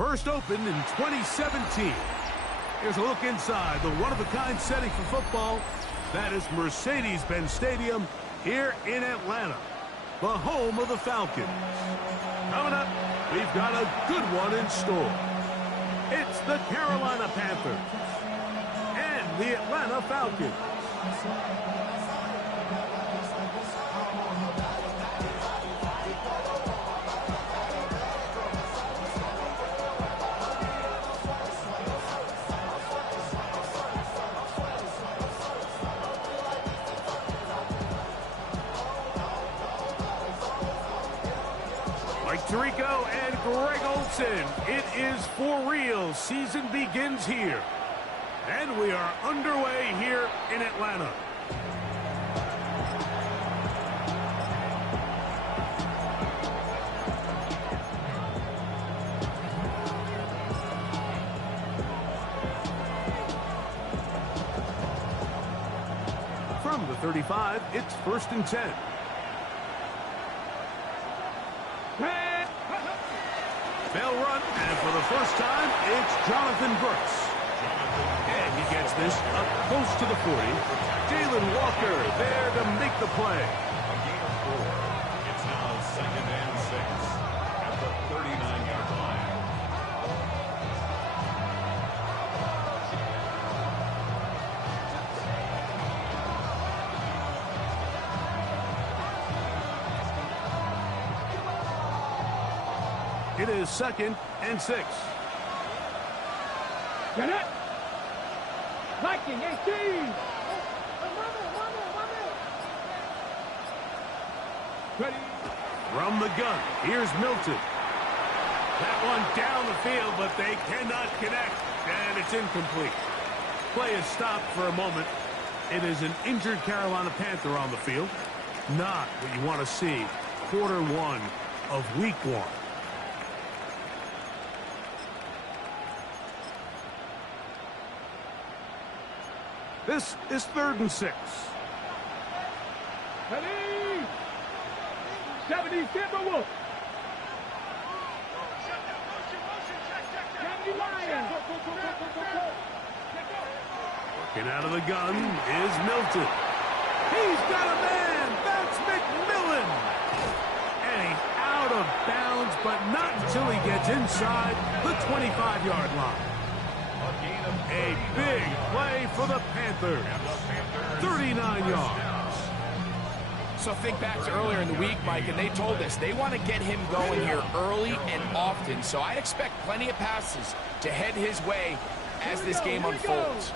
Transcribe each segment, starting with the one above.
First opened in 2017. Here's a look inside the one-of-a-kind setting for football. That is Mercedes-Benz Stadium here in Atlanta, the home of the Falcons. Coming up, we've got a good one in store. It's the Carolina Panthers and the Atlanta Falcons. Mike Tirico and Greg Olsen. It is for real. Season begins here. And we are underway here in Atlanta. From the 35, it's 1st and 10. They'll run, and for the first time, it's Jonathan Brooks. And he gets this up close to the 40. Jalen Walker there to make the play. A gain of 4. It's now 2nd and 6 at the 39-yard line. It is 2nd and 6. Get it! Viking 18! Ready? From the gun, here's Milton. That one down the field, but they cannot connect, and it's incomplete. Play is stopped for a moment. It is an injured Carolina Panther on the field. Not what you want to see quarter 1 of week 1. This is 3rd and 6. Ready? 70 Timberwolves. 70 Lions. Working out of the gun is Milton. He's got a man. That's McMillan. And he's out of bounds, but not until he gets inside the 25-yard line. A big play for the Panthers. 39 yards. So think back to earlier in the week, Mike, and they told us they want to get him going here early and often. So I'd expect plenty of passes to head his way as this game unfolds.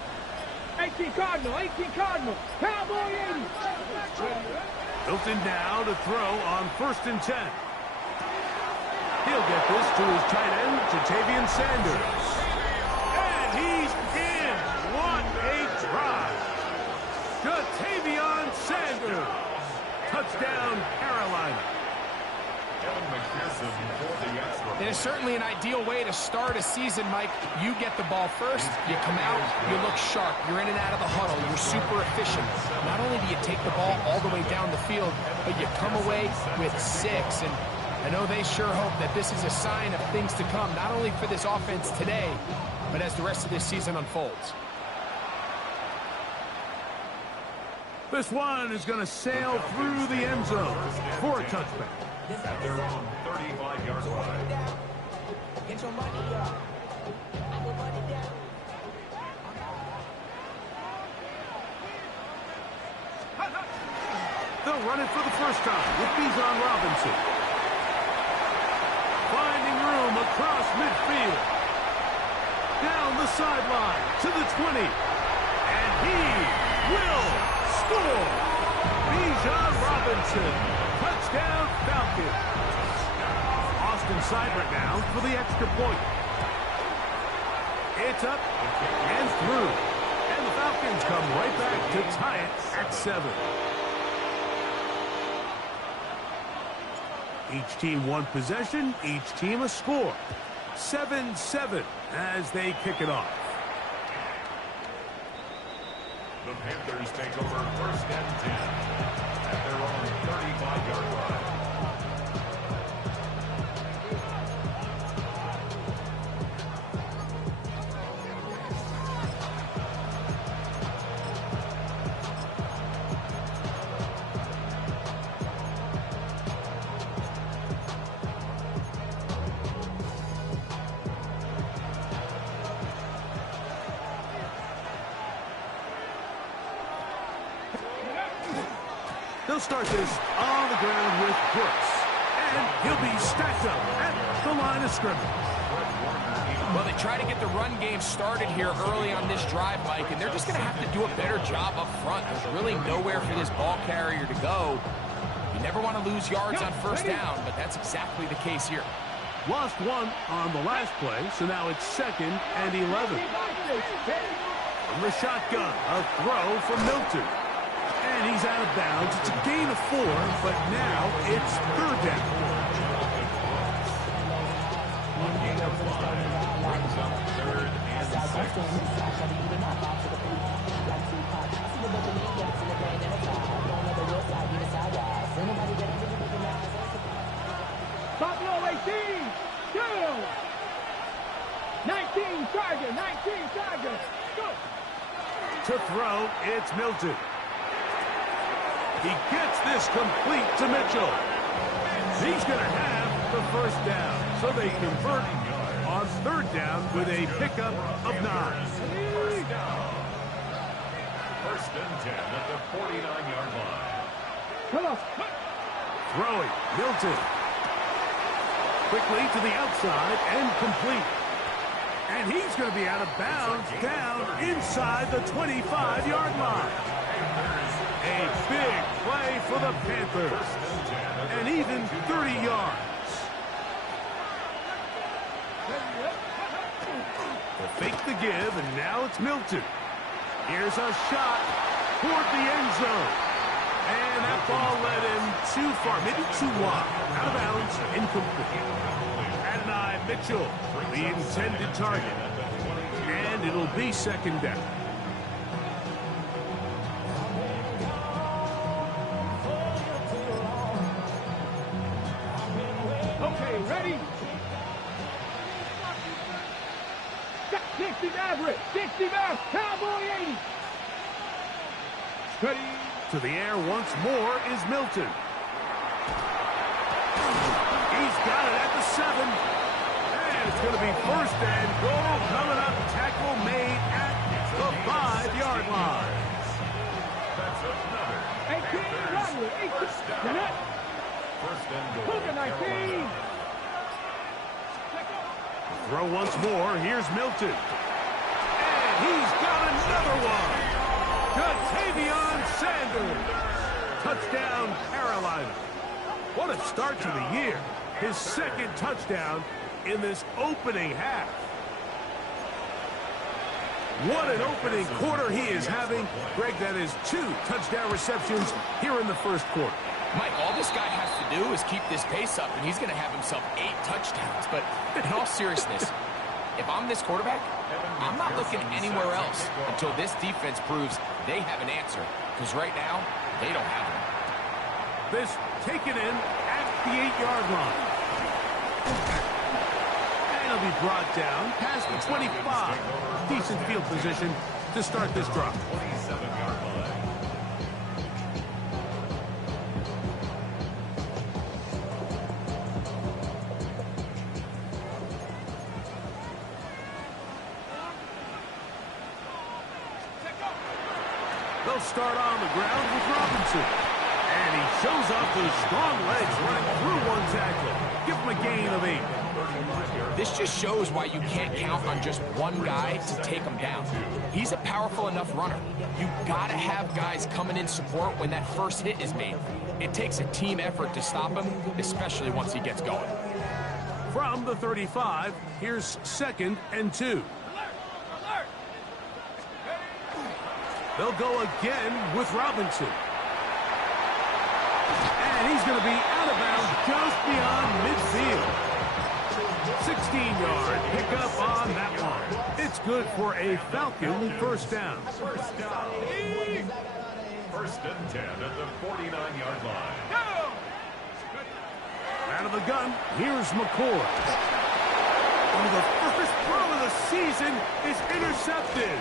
18 Cardinal, 18 Cardinal. Cowboy 80. Milton now to throw on 1st and 10. He'll get this to his tight end, Ja'Tavion Sanders. He's in. What a drive. Ja'Tavion Sanders. Touchdown, Carolina. It is certainly an ideal way to start a season, Mike. You get the ball first, you come out, you look sharp. You're in and out of the huddle. You're super efficient. Not only do you take the ball all the way down the field, but you come away with 6. And I know they sure hope that this is a sign of things to come, not only for this offense today, but as the rest of this season unfolds. This one is going to sail through the end zone for a touchback. At their own 35-yard line. Get your money up. They'll run it for the first time with Bijan Robinson. Finding room across midfield. Down the sideline to the 20. And he will score. Bijan Robinson. Touchdown Falcons. Austin Seibert now for the extra point. It's up and through. And the Falcons come right back to tie it at 7. Each team one possession, each team a score. 7-7 as they kick it off. The Panthers take over 1st and 10 at their own 35-yard line. They'll start this on the ground with Brooks. And he'll be stacked up at the line of scrimmage. Well, they try to get the run game started here early on this drive, Mike, and they're just going to have to do a better job up front. There's really nowhere for this ball carrier to go. You never want to lose yards on first down, but that's exactly the case here. Lost one on the last play, so now it's 2nd and 11. From the shotgun, a throw from Milton. And he's out of bounds. It's a gain of 4, but now it's 3rd down. Gain of 5 brings up 3rd and 6. Top low 18. Go. 19 Tiger. 19 Tiger. Go. To throw, it's Milton. He gets this complete to Mitchell. He's going to have the first down. So they convert on 3rd down with a pickup of 9. First down. 1st and 10 at the 49-yard line. Come on. Throwing, Milton. Quickly to the outside and complete. And he's going to be out of bounds down inside the 25-yard line. A big play for the Panthers. And even 30 yards. They'll fake the give, and now it's Milton. Here's a shot toward the end zone. And that ball led him too far, maybe too wide. Out of bounds, incomplete. Adonai Mitchell, the intended target. And it'll be 2nd down. Okay, ready? 60 average. 60 miles. Cowboy 80. Steady. To the air once more is Milton. He's got it at the 7. And it's going to be 1st and goal coming up. Tackle made at the 5-yard line. That's another 18 Rodley. 18. Jeanette. 1st and goal. Hook at 19. Throw once more. Here's Milton. And he's got another one. Ja'Tavion Sanders. Touchdown, Carolina. What a start to the year. His 2nd touchdown in this opening half. What an opening quarter he is having. Greg, that is 2 touchdown receptions here in the 1st quarter. Mike, all this guy has to do is keep this pace up, and he's going to have himself 8 touchdowns. But in all seriousness, if I'm this quarterback, I'm not looking anywhere else until this defense proves they have an answer. Because right now, they don't have one. This taken in at the 8-yard line. And he'll be brought down past the 25. Decent field position to start this drive. 27-yard line. They'll start on the ground with Robinson. And he shows off those strong legs running through one tackle. Give him a gain of 8. This just shows why you can't count on just one guy to take him down. He's a powerful enough runner. You got to have guys coming in support when that first hit is made. It takes a team effort to stop him, especially once he gets going. From the 35, here's 2nd and 2. They'll go again with Robinson. And he's going to be out of bounds just beyond midfield. 16-yard pickup on that one. It's good for a Falcon 1st down. 1st down. 1st and 10 at the 49-yard line. Out of the gun, here's McCoy. Oh, the first throw of the season is intercepted.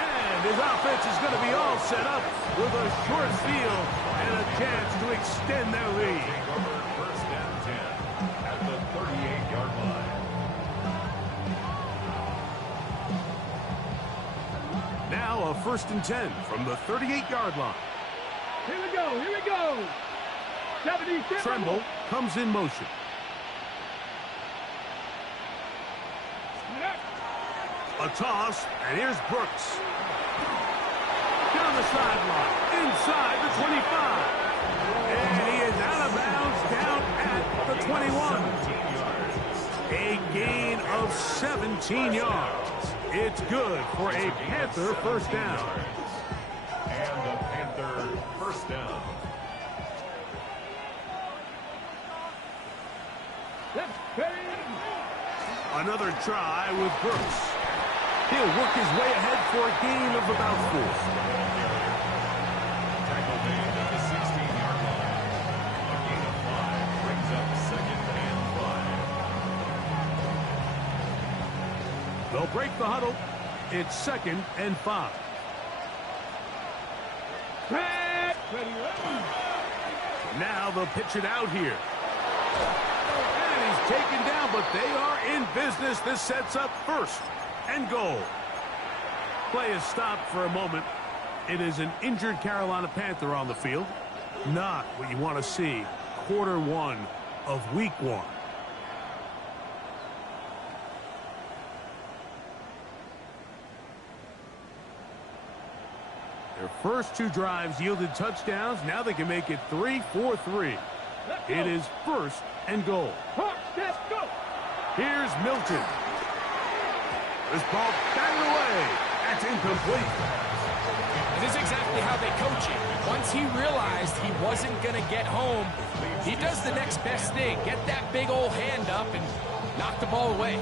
And his offense is going to be all set up with a short field and a chance to extend their lead. Take over 1st and 10 at the 38-yard line. Now a 1st and 10 from the 38-yard line. Here we go. Here we go. 77. Tremble comes in motion. A toss, and here's Brooks. Down the sideline, inside the 25. And he is out of bounds down at the 21. A gain of 17 yards. It's good for a Panther first down. And the Panther first down. Let's carry. Another try with Brooks. He'll work his way ahead for a gain of about 4. Tackle made at the 16-yard line. A gain of 5 brings up 2nd and 5. They'll break the huddle. It's 2nd and 5. Set. Ready. Now they'll pitch it out here. And he's taken down, but they are in business. This sets up 1st and goal. Play is stopped for a moment. It is an injured Carolina Panther on the field. Not what you want to see. Quarter 1 of week 1. Their first 2 drives yielded touchdowns. Now they can make it 3-4-3. It is 1st and goal. Hawk, step, go. Here's Milton. This ball batted away. That's incomplete. It is exactly how they coach him. Once he realized he wasn't going to get home, he does the next best thing. Get that big old hand up and knock the ball away.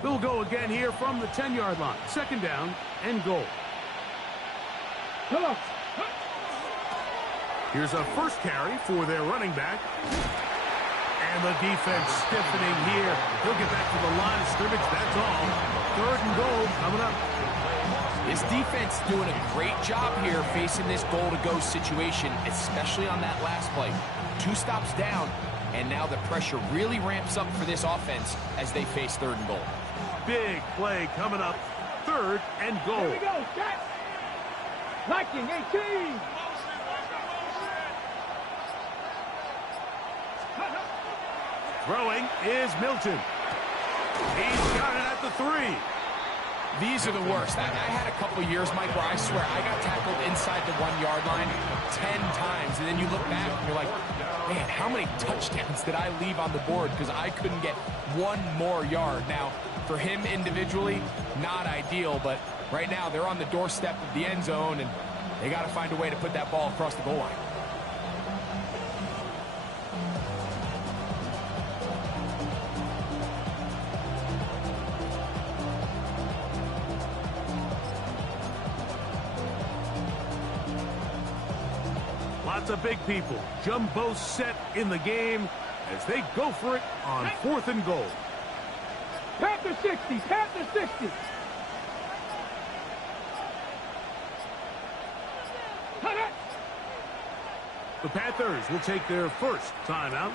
They'll go again here from the 10-yard line. 2nd down and goal. Come on. Here's a first carry for their running back. And the defense stiffening here. He'll get back to the line of scrimmage. That's all. 3rd and goal coming up. This defense doing a great job here facing this goal-to-go situation, especially on that last play. 2 stops down, and now the pressure really ramps up for this offense as they face 3rd and goal. Big play coming up. 3rd and goal. Here we go. Set. Liking 18. Throwing is Milton. He's got it at the 3. These are the worst. I had a couple years, Mike, where I swear I got tackled inside the 1-yard line 10 times, and then you look back and you're like, man, how many touchdowns did I leave on the board because I couldn't get 1 more yard? Now, for him individually, not ideal, but right now they're on the doorstep of the end zone, and they got to find a way to put that ball across the goal line. Lots of big people. Jumbo set in the game as they go for it on 4th and goal. Panther 60. Panther 60. The Panthers will take their first timeout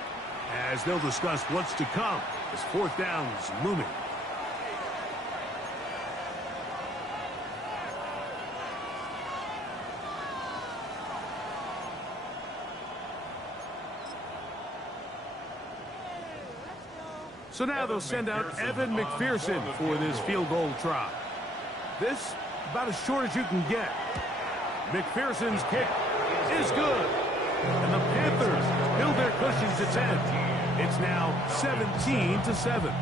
as they'll discuss what's to come as 4th down is looming. So now they'll send out Evan McPherson for this field goal try. This about as short as you can get. McPherson's kick is good. And the Panthers build their cushion to 10. It's now 17-7.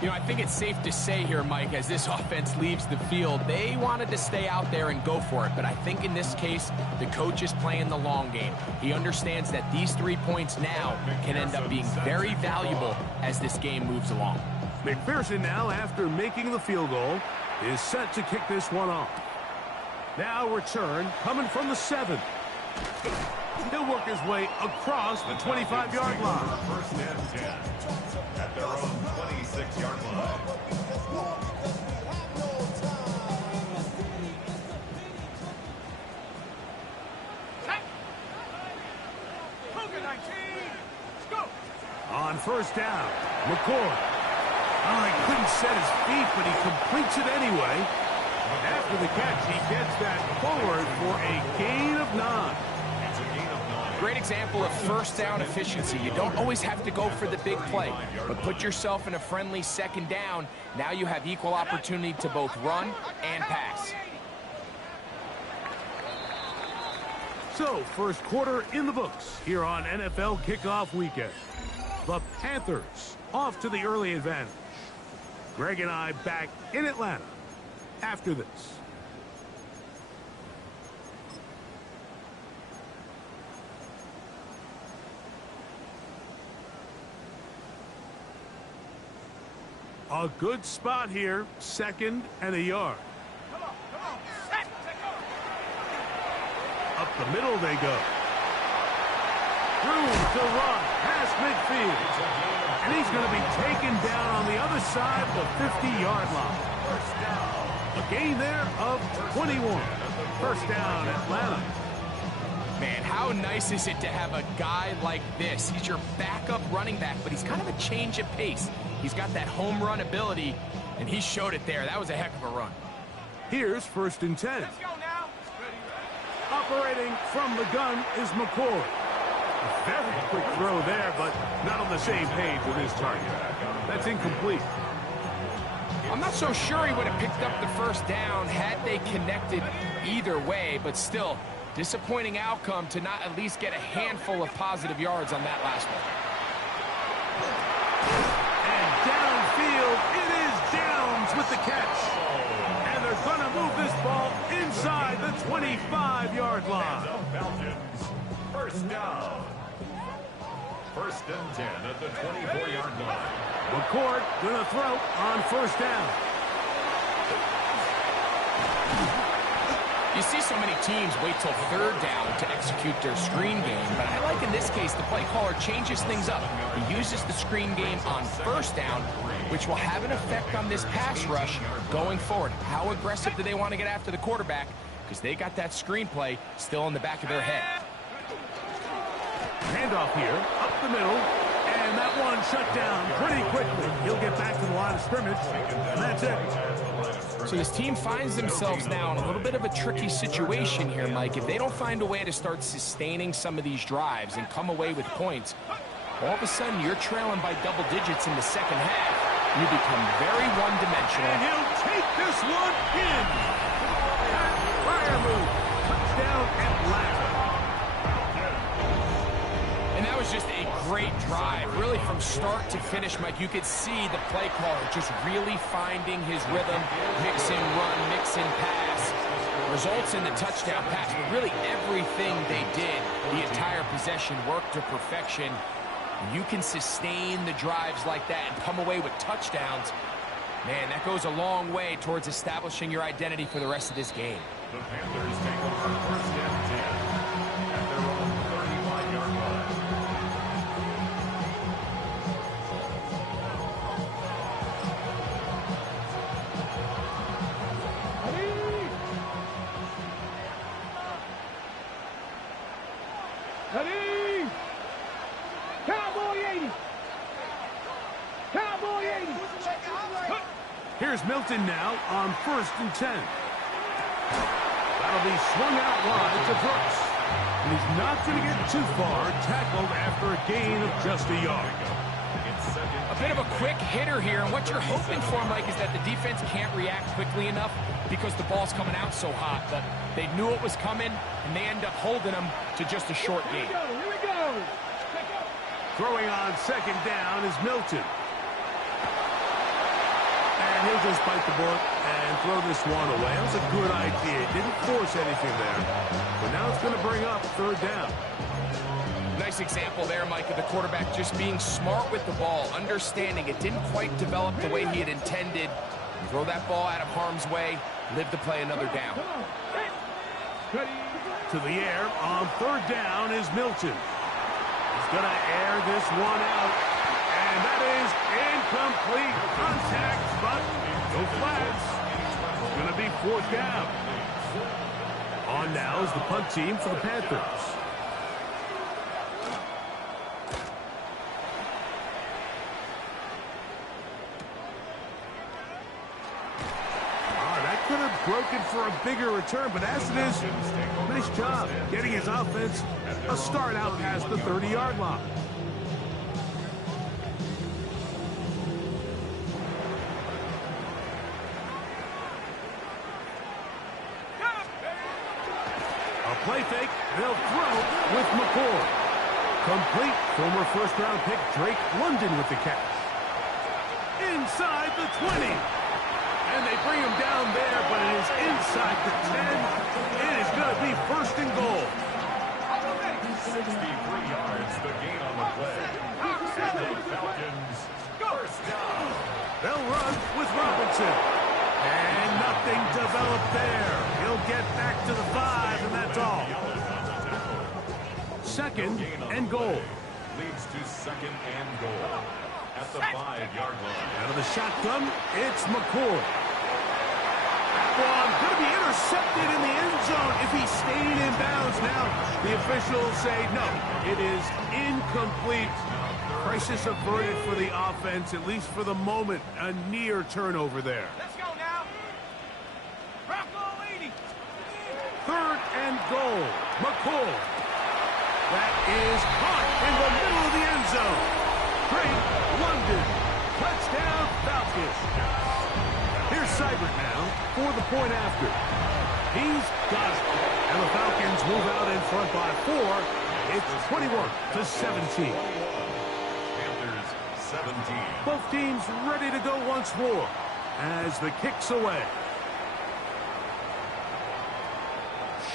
You know, I think it's safe to say here, Mike, as this offense leaves the field, they wanted to stay out there and go for it. But I think in this case, the coach is playing the long game. He understands that these 3 points now can end up being very valuable as this game moves along. McPherson now, after making the field goal, is set to kick this one off. Now return coming from the 7. He'll work his way across the 25-yard line. 1st and 10 at their own 26-yard line. On 1st down, McCoy. Oh, he couldn't set his feet, but he completes it anyway. After the catch, he gets that forward for a gain of 9. It's a gain of 9. Great example of first down efficiency. You don't always have to go for the big play, but put yourself in a friendly second down. Now you have equal opportunity to both run and pass. So, first quarter in the books here on NFL Kickoff Weekend. The Panthers off to the early advantage. Greg and I back in Atlanta after this. A good spot here, 2nd and a yard. Up the middle they go. Room to run past midfield. And he's going to be taken down on the other side of the 50-yard line. A gain there of 21. First down, Atlanta. Man, how nice is it to have a guy like this? He's your backup running back, but he's kind of a change of pace. He's got that home run ability, and he showed it there. That was a heck of a run. Here's 1st and 10. Operating from the gun is McCoy. A very quick throw there, but not on the same page with his target. That's incomplete. I'm not so sure he would have picked up the first down had they connected either way, but still, disappointing outcome to not at least get a handful of positive yards on that last one. And downfield, it is Downs with the catch. And they're going to move this ball inside the 25-yard line. Falcons, first down. 1st and 10 at the 24-yard line. McCourt going to throw on 1st down. You see so many teams wait till 3rd down to execute their screen game, but I like in this case the play caller changes things up. He uses the screen game on 1st down, which will have an effect on this pass rush going forward. How aggressive do they want to get after the quarterback? Because they got that screenplay still in the back of their head. Handoff here, up the middle, and that one shut down pretty quickly. He'll get back to the line of scrimmage, and that's it. So this team finds themselves now in a little bit of a tricky situation here, Mike. If they don't find a way to start sustaining some of these drives and come away with points, all of a sudden you're trailing by double digits in the second half. You become very one-dimensional. And he'll take this one in. That fire move. Touchdown, Atlanta. And that was just a great drive. Really from start to finish, Mike, you could see the play caller just really finding his rhythm. Mix and run, mix and pass. Results in the touchdown pass. But really everything they did, the entire possession worked to perfection. You can sustain the drives like that and come away with touchdowns. Man, that goes a long way towards establishing your identity for the rest of this game. The Panthers take over 1st and 10 at their own 35-yard line. Ready? Cowboy 80. Cowboy 80. Here's Milton now on 1st and 10. That'll be swung out wide to Brooks. And he's not going to get too far, tackled after a gain of just a yard. A bit of a quick hitter here, and what you're hoping for, Mike, is that the defense can't react quickly enough because the ball's coming out so hot. But they knew it was coming, and they end up holding them to just a short gain. Here we go. Throwing on 2nd down is Milton. And he'll just bite the bullet and throw this one away. That was a good idea. Didn't force anything there. But now it's going to bring up 3rd down. Nice example there, Mike, of the quarterback just being smart with the ball, understanding it didn't quite develop the way he had intended. Throw that ball out of harm's way, live to play another down. To the air on 3rd down is Milton. He's going to air this one out. And that is incomplete contact, but no flags. It's going to be 4th down. On now is the punt team for the Panthers. looking for a bigger return, but as it is, nice job getting his offense a start out past the 30-yard line. A play fake, they'll throw with McCoy. Complete, former first-round pick Drake London with the catch. Inside the 20. And they bring him down there, but it is inside the 10. It is going to be first and goal. 63 yards, the gain on the play. The Falcons, first down. They'll run with Robinson. And nothing developed there. He'll get back to the 5, and that's all. Second and goal. Leads to second and goal at the 5-yard line. Out of the shotgun, it's McCoy. That one going to be intercepted in the end zone if he stayed in bounds. Now, the officials say no, it is incomplete. Crisis averted for the offense, at least for the moment. A near turnover there. Let's go now. Rocco 80. Third and goal. McCoy. That is caught in the middle of the end zone. Drake London. Touchdown Falcons. Here's Seibert now for the point after. He's got it. And the Falcons move out in front by 4. It's 21-17. Panthers 17. Both teams ready to go once more as the kick's away.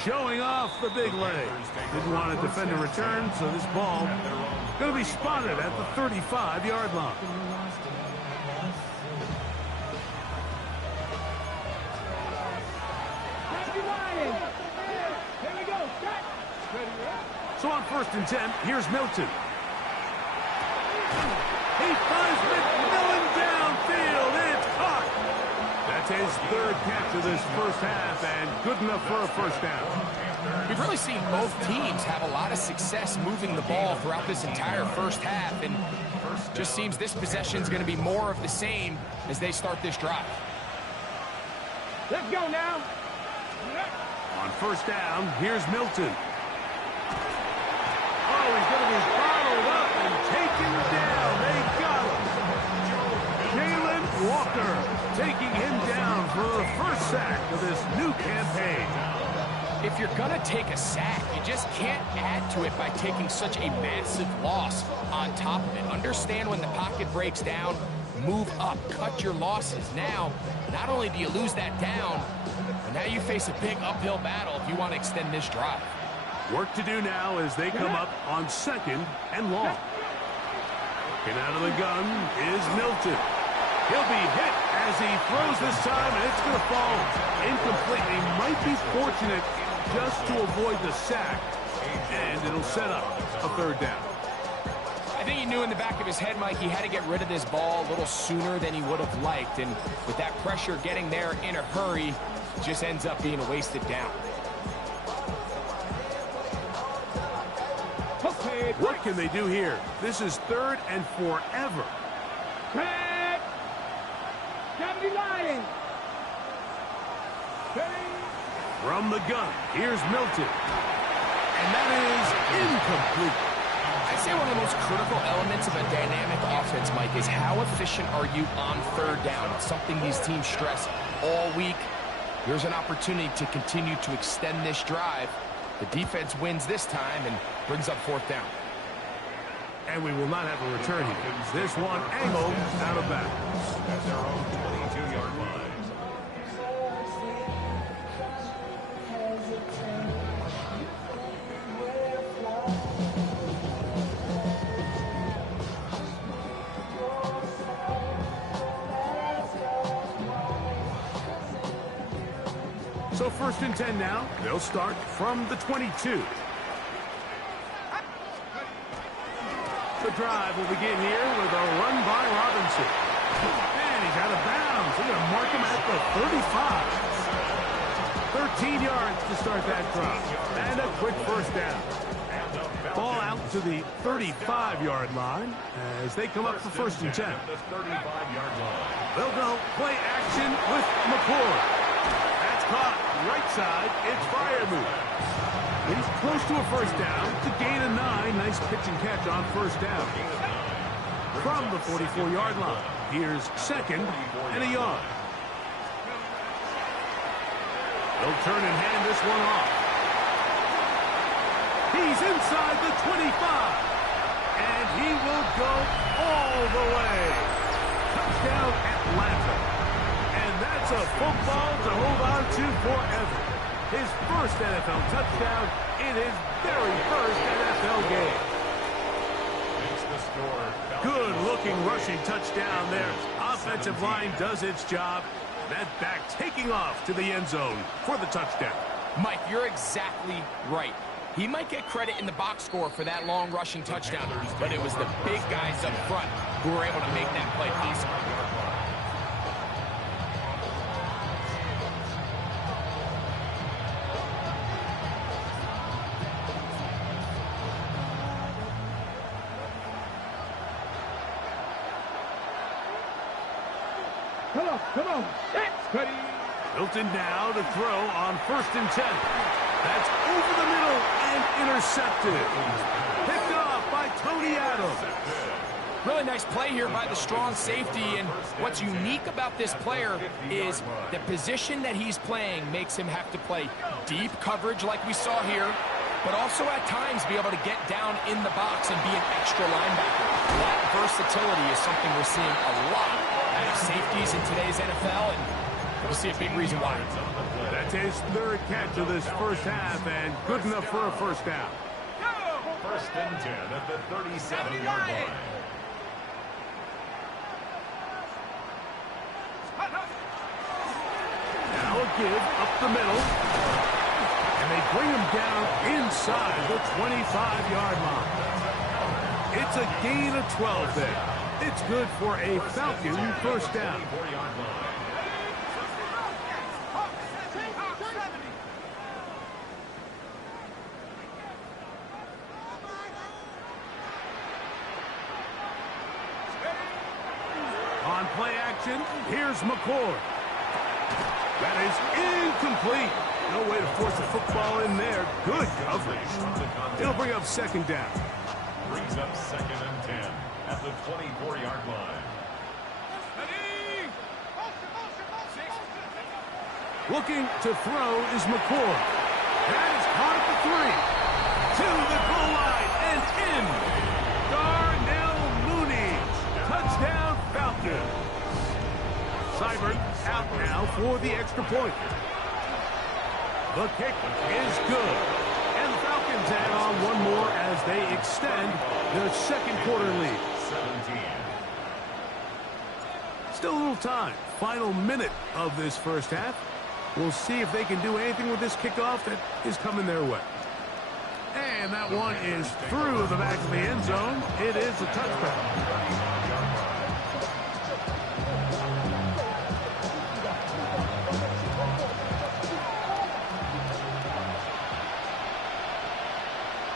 Showing off the big leg. Didn't want to defend a return, so this ball going to be spotted at the 35-yard line. Here we go. Set. So on first and 10, here's Milton. He finds McMillan downfield. It's caught. That's his third catch of this first half, and good enough for a first down. We've really seen both teams have a lot of success moving the ball throughout this entire first half, and just seems this possession is going to be more of the same as they start this drive. Let's go now. On first down, here's Milton. Oh, he's going to be bottled up and taken down. They got him. Jalen Walker taking him down for the first sack of this new campaign. If you're going to take a sack, you just can't add to it by taking such a massive loss on top of it. Understand when the pocket breaks down, move up, cut your losses. Now, not only do you lose that down, but now you face a big uphill battle if you want to extend this drive. Work to do now as they come up on second and long. And out of the gun is Milton. He'll be hit as he throws this time, and it's going to fall incomplete. He might be fortunate just to avoid the sack, and it'll set up a third down. I think he knew in the back of his head, Mike, he had to get rid of this ball a little sooner than he would have liked, and with that pressure getting there in a hurry, it just ends up being a wasted down. What can they do here? This is third and forever. Red. Deputy Lions. From the gun, here's Milton. And that is incomplete. I'd say one of the most critical elements of a dynamic offense, Mike, is how efficient are you on third down? It's something these teams stress all week. Here's an opportunity to continue to extend this drive. The defense wins this time and brings up fourth down. And we will not have a return here. This one angled out of bounds. At their own 22-yard line. So first and 10 now. They'll start from the 22. The drive will begin here with a run by Robinson. And he's out of bounds. They're going to mark him at the 35. 13 yards to start that drive. And a quick first down. Ball out to the 35-yard line as they come up for first and 10. The 35-yard line. They'll go play action with McCoy. That's caught. Right side, it's Freiermuth. He's close to a first down to gain a 9. Nice pitch and catch on first down. From the 44-yard line, here's second and a yard. They'll turn and hand this one off. He's inside the 25. And he will go all the way. Touchdown, Atlanta. And that's a football to hold on to forever. His first NFL touchdown in his very first NFL game. Good-looking rushing touchdown there. Offensive line does its job. That back taking off to the end zone for the touchdown. Mike, you're exactly right. He might get credit in the box score for that long rushing touchdown, but it was the big guys up front who were able to make that play possible. Come on. That's Cuddy. Milton now to throw on 1st and 10. That's over the middle and intercepted. Picked off by Tony Adams. Really nice play here by the strong safety, and what's unique about this player is the position that he's playing makes him have to play deep coverage like we saw here, but also at times be able to get down in the box and be an extra linebacker. That versatility is something we're seeing a lot out of safeties in today's NFL, and we'll see a big reason why. That's his 3rd catch of this first half, and good enough for a first down. 1st and 10 at the 37-yard line. Now a give up the middle. And they bring him down inside the 25-yard line. It's a gain of 12 there. It's good for a Falcon first down. On play action, here's McCord. That is incomplete. No way to force the football in there. Good coverage. It'll bring up 2nd down. Brings up 2nd and 10 at the 24-yard line. Looking to throw is McCord. That is caught at the 3. To the goal line and in. Darnell Mooney. Touchdown Falcons. Seibert out now for the extra point. The kick is good. And the Falcons add on one more as they extend their 2nd quarter lead. 17. Still a little time. Final minute of this first half. We'll see if they can do anything with this kickoff that is coming their way. And that one is through the back of the end zone. It is a touchback.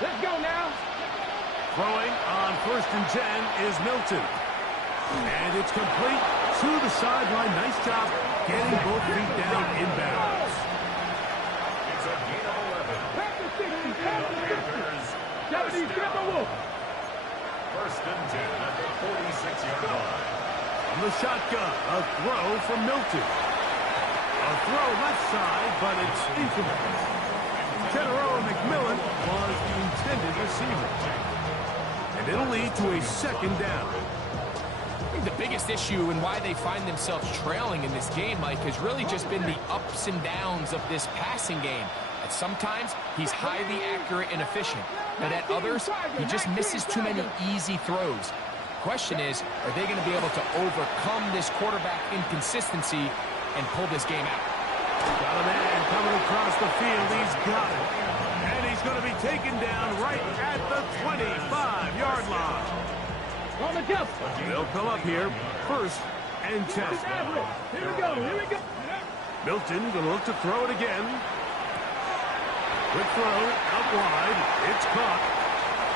Let's go now. Throwing on 1st and 10 is Milton. And it's complete to the sideline. Nice job getting both feet down in bounds. It's a gain of 11. Back to 60. Back to 60. Deputy, get the wolf. 1st and 10 at the 46-yard line. From the shotgun, a throw from Milton. A throw left side, but it's incomplete. Teteroa McMillan was the intended receiver. And it'll lead to a 2nd down. I think the biggest issue and why they find themselves trailing in this game, Mike, has really just been the ups and downs of this passing game. At sometimes, he's highly accurate and efficient, but at others, he just misses too many easy throws. Question is, are they going to be able to overcome this quarterback inconsistency and pull this game out? Got a man coming across the field. He's got it. And he's going to be taken down right at the 25-yard line. On the jump. They'll come up here, 1st and 10. Here we go. Here we go. Milton going to look to throw it again. Quick throw out wide. It's caught.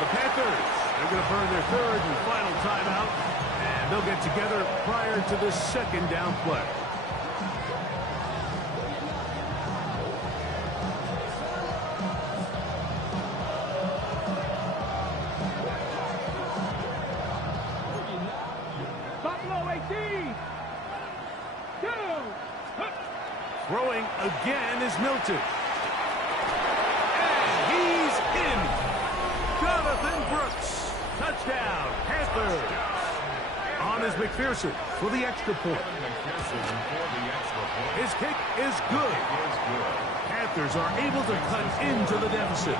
The Panthers, they're going to burn their 3rd and final timeout. And they'll get together prior to the 2nd down play. Throwing again is Milton. And he's in. Jonathan Brooks. Touchdown, Panthers. On is McPherson for the extra point. His kick is good. Panthers are able to cut into the deficit.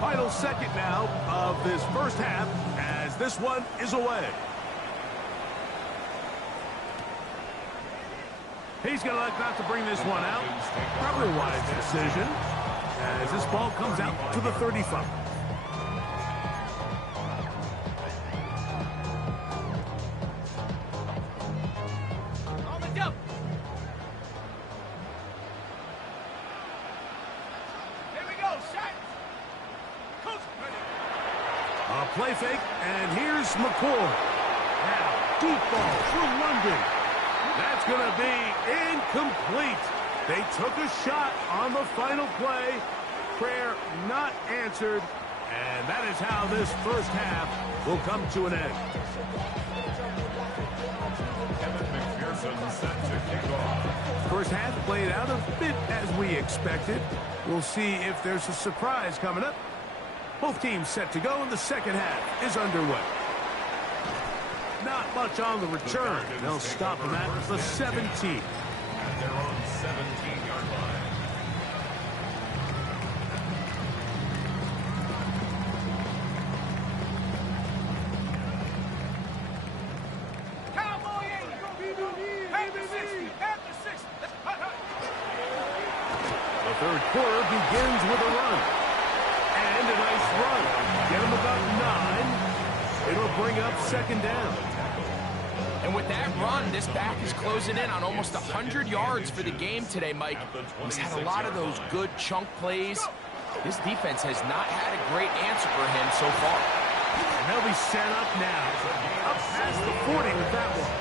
Final second now of this first half as this one is away. He's going to elect not to bring this one out. Probably a wise decision as this ball comes out to the 35. A play fake, and here's McCoy. Now, deep ball for London. That's going to be incomplete. They took a shot on the final play. Prayer not answered. And that is how this first half will come to an end. Kevin McPherson set to kick off. First half played out a bit as we expected. We'll see if there's a surprise coming up. Both teams set to go, and the second half is underway. Not much on the return. They'll stop them at the 17. At their own 17-yard line. The third quarter begins with a run. And a nice run. Get him about 9. It'll bring up second down. And with that run, this back is closing in on almost 100 yards for the game today, Mike. He's had a lot of those good chunk plays. This defense has not had a great answer for him so far. And they'll be set up now. Up past the 40 with that one.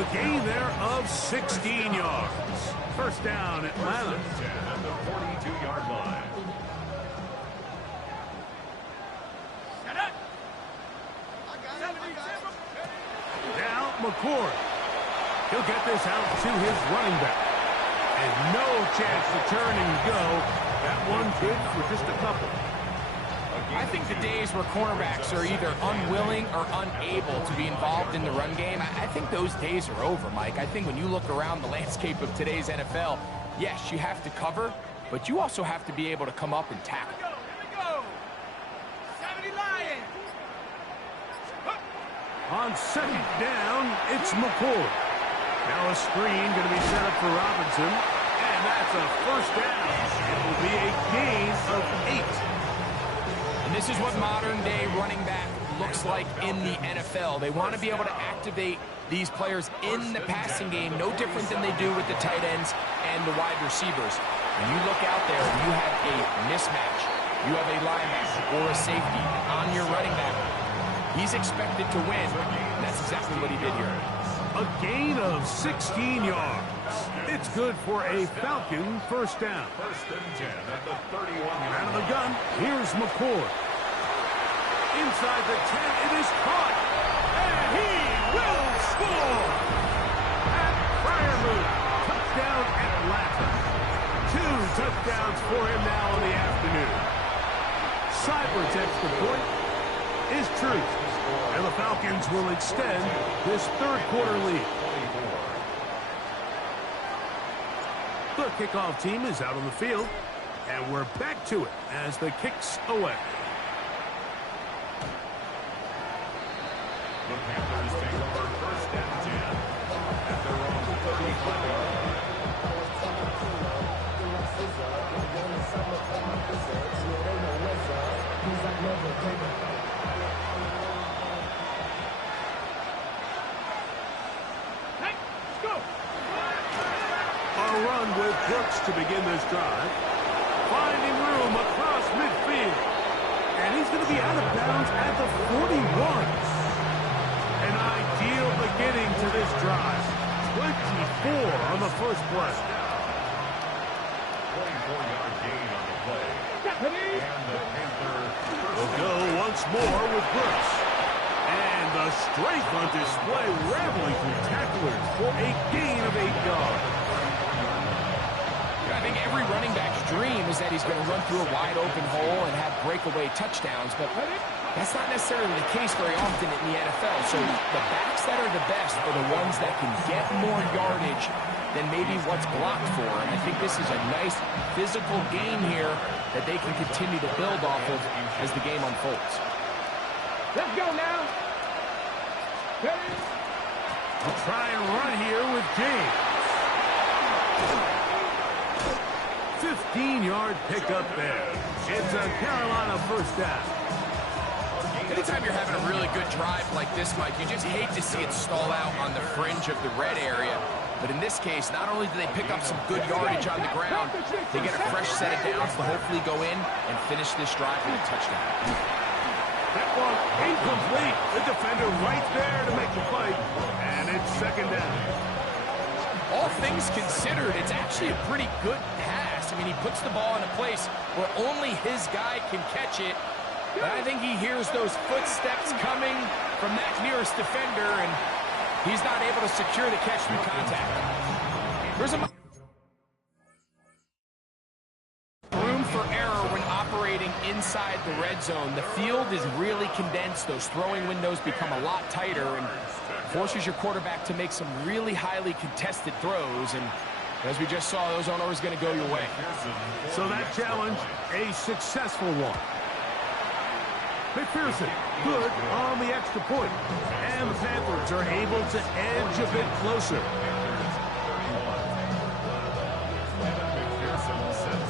A gain there of 16 yards. First down, Atlanta. At the 42-yard line. Now, McCoy. He'll get this out to his running back. And no chance to turn and go. That one good for just a couple. I think the days where cornerbacks are either unwilling or unable to be involved in the run game, I think those days are over, Mike. I think when you look around the landscape of today's NFL, yes, you have to cover, but you also have to be able to come up and tackle. On second down, it's McCoy. Now a screen going to be set up for Robinson. And that's a first down. It will be a gain of 8. And this is what modern-day running back looks like in the NFL. They want to be able to activate these players in the passing game, no different than they do with the tight ends and the wide receivers. When you look out there and you have a mismatch, you have a linebacker or a safety on your running back, he's expected to win, and that's exactly what he did here. A gain of 16 yards. It's good for a Falcon first down. First and 10 at the 31-yard Out of the gun, here's McCoy. Inside the 10, it is caught. And he will score. Pat Freiermuth, touchdown Atlanta. 2 touchdowns for him now in the afternoon. Seibert's extra point is true. And the Falcons will extend this third quarter lead. The kickoff team is out on the field, and we're back to it as the kick's away. The Panthers take over first and 10 at their own 35-yard line. A run with Brooks to begin this drive. Finding room across midfield. And he's going to be out of bounds at the 41. An ideal beginning to this drive. 24 on the first play. 24-yard gain on the play. And the Panther We'll go once more with Brooks. And the strength on display, rambling through tacklers for a gain of 8 yards. I think every running back's dream is that he's going to run through a wide open hole and have breakaway touchdowns, but that's not necessarily the case very often in the NFL. So the backs that are the best are the ones that can get more yardage than maybe what's blocked for. And I think this is a nice physical game here that they can continue to build off of as the game unfolds. Let's go now. Ready? We'll try and run here with James. 15-yard pickup there. It's a Carolina first down. Anytime you're having a really good drive like this, Mike, you just hate to see it stall out on the fringe of the red area. But in this case, not only do they pick up some good yardage on the ground, they get a fresh set of downs to hopefully go in and finish this drive with a touchdown. That one incomplete. The defender right there to make the play. And it's second down. All things considered, it's actually a pretty good pass. I mean, he puts the ball in a place where only his guy can catch it. But I think he hears those footsteps coming from that nearest defender, and he's not able to secure the catch through contact. There's a room for error when operating inside the red zone. The field is really condensed. Those throwing windows become a lot tighter and forces your quarterback to make some really highly contested throws. And as we just saw, those aren't always going to go your way. So that challenge, a successful one. McPherson, good on the extra point. And the Panthers are able to edge a bit closer.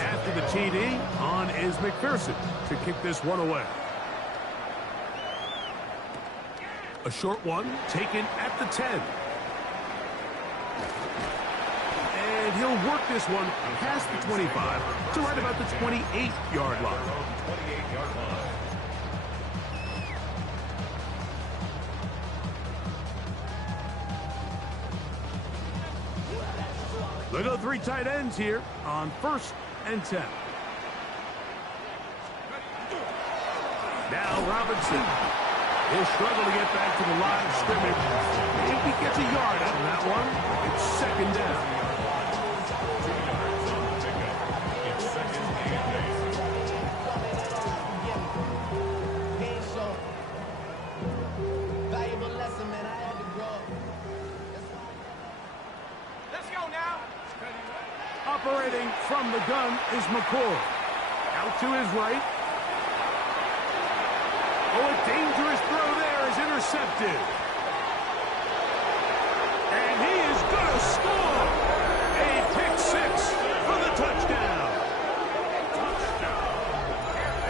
After the TD, on is McPherson to kick this one away. A short one taken at the 10. And he'll work this one past the 25 to right about the 28-yard line. They go 3 tight ends here on 1st and 10. Now Robinson. He'll struggle to get back to the line of scrimmage. If he gets a yard out of that one, it's second down. Valuable lesson, man. I had to grow. Let's go now. Operating from the gun is McCoy. Out to his right. Oh, a dangerous throw there is intercepted. And he is going to score. A pick 6 for the touchdown.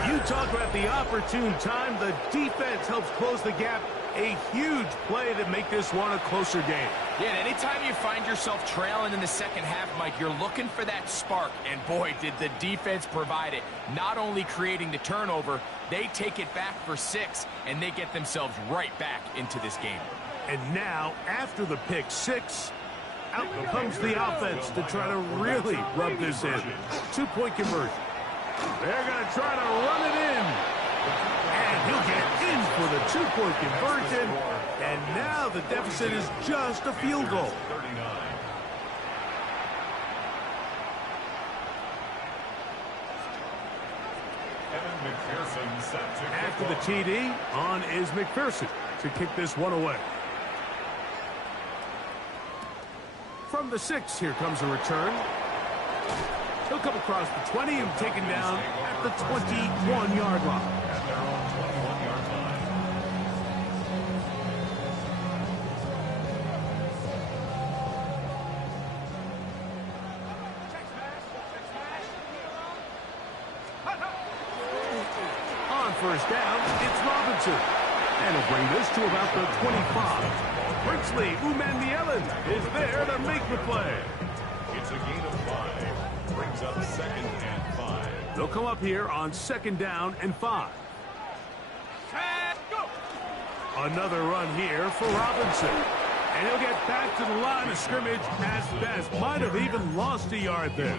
You talk about the opportune time. The defense helps close the gap. A huge play to make this one a closer game. Yeah, and anytime you find yourself trailing in the second half, Mike, you're looking for that spark. And boy, did the defense provide it. Not only creating the turnover, they take it back for 6, and they get themselves right back into this game. And now, after the pick 6, out comes the offense to try to really rub this in. 2-point conversion. They're going to try to run it in. And he'll get in for the 2-point conversion. And now the deficit is just a field goal. After the TD, on is McPherson to kick this one away. From the 6, here comes a return. He'll come across the 20 and taken down at the 21-yard line. On first down, it's Robinson. And he'll bring this to about the 25. Princely Umanmielen is there to make the play. It's a gain of 5. Brings up 2nd and 5. They'll come up here on 2nd down and 5. And go. Another run here for Robinson. And he'll get back to the line of scrimmage as best. Might have even lost a yard there.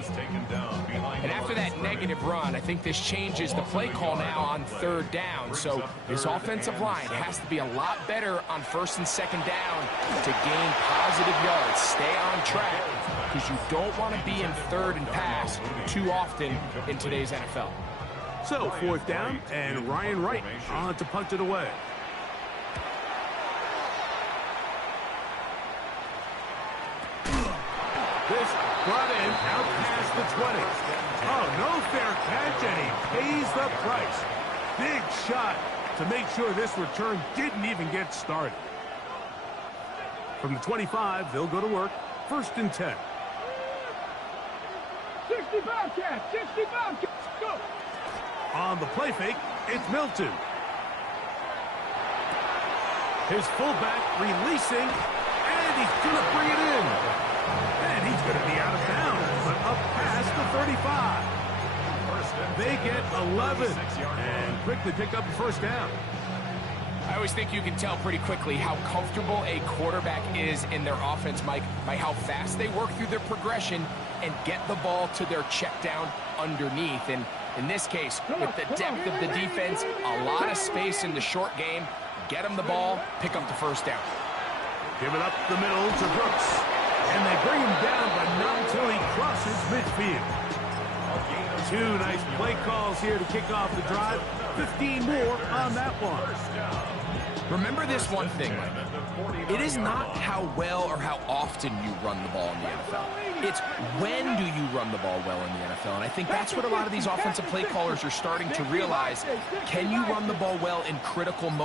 And after that negative run, I think this changes the play call now on third down. So this offensive line has to be a lot better on first and second down to gain positive yards. Stay on track because you don't want to be in third and pass too often in today's NFL. So fourth down, and Ryan Wright on to punt it away. This brought in out past the 20. Oh, no fair catch, and he pays the price. Big shot to make sure this return didn't even get started. From the 25, they'll go to work. First and 10. 65 catch, 65 catch, go! On the play fake, it's Milton. His fullback releasing, and he's going to bring it in. And he's going to be out of bounds, but up past the 35. They get 11 and quickly pick up the first down. I always think you can tell pretty quickly how comfortable a quarterback is in their offense, Mike, by how fast they work through their progression and get the ball to their check down underneath. And in this case, with the depth of the defense, a lot of space in the short game, get them the ball, pick up the first down. Give it up the middle to Brooks. And they bring him down, but not until he crosses midfield. Two nice play calls here to kick off the drive. 15 more on that one. Remember this one thing, Mike. It is not how well or how often you run the ball in the NFL. It's when do you run the ball well in the NFL. And I think that's what a lot of these offensive play callers are starting to realize. Can you run the ball well in critical moments?